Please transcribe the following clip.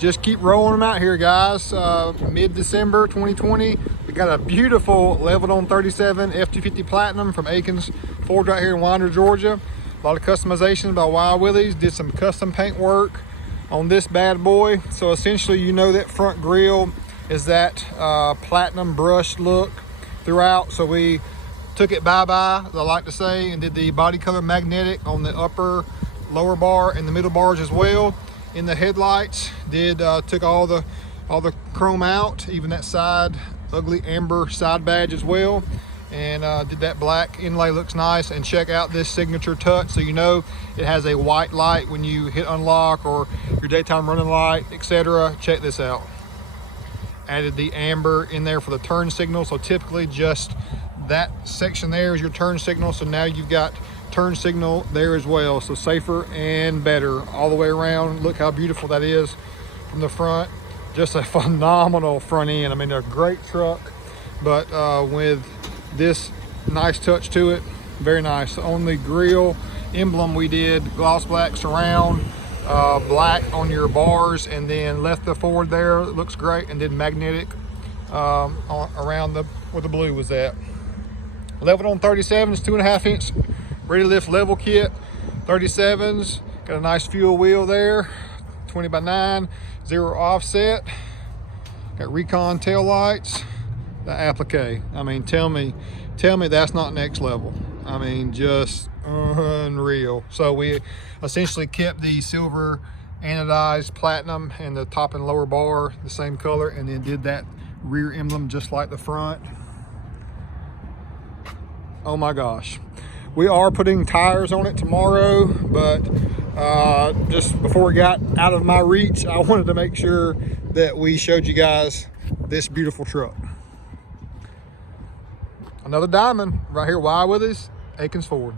just keep rolling them out here, guys. Mid-December 2020, we got a beautiful leveled on 37 F250 Platinum from Akins Ford right here in Winder, Georgia. A lot of customization by Willies. Did some custom paint work on this bad boy. So essentially, you know, that front grille is that platinum brush look throughout. So we took it bye-bye, as I like to say, and did the body color magnetic on the upper, lower bar, and the middle bars as well. In the headlights, took all the chrome out, even that side ugly amber side badge as well, and did that black inlay. Looks nice. And check out this signature touch, so you know it has a white light when you hit unlock or your daytime running light, etc. Check this out. Added the amber in there for the turn signal. So typically just that section there is your turn signal, so now you've got turn signal there as well. So safer and better all the way around. Look how beautiful that is from the front. Just a phenomenal front end. I mean, a great truck, but with this nice touch to it, very nice. On the grille emblem, we did gloss black surround, black on your bars, and then left the Ford there. It looks great. And did magnetic around where the blue was at. Leveled on 37s, 2.5 inch ready lift level kit. 37s, got a nice fuel wheel there, 20x9, 0 offset. Got recon tail lights, the applique. I mean, tell me that's not next level. I mean, just unreal. So we essentially kept the silver anodized platinum and the top and lower bar the same color, and then did that rear emblem just like the front. Oh my gosh. We are putting tires on it tomorrow, but just before we got out of my reach, I wanted to make sure that we showed you guys this beautiful truck. Another diamond right here, Willies, Akins Ford.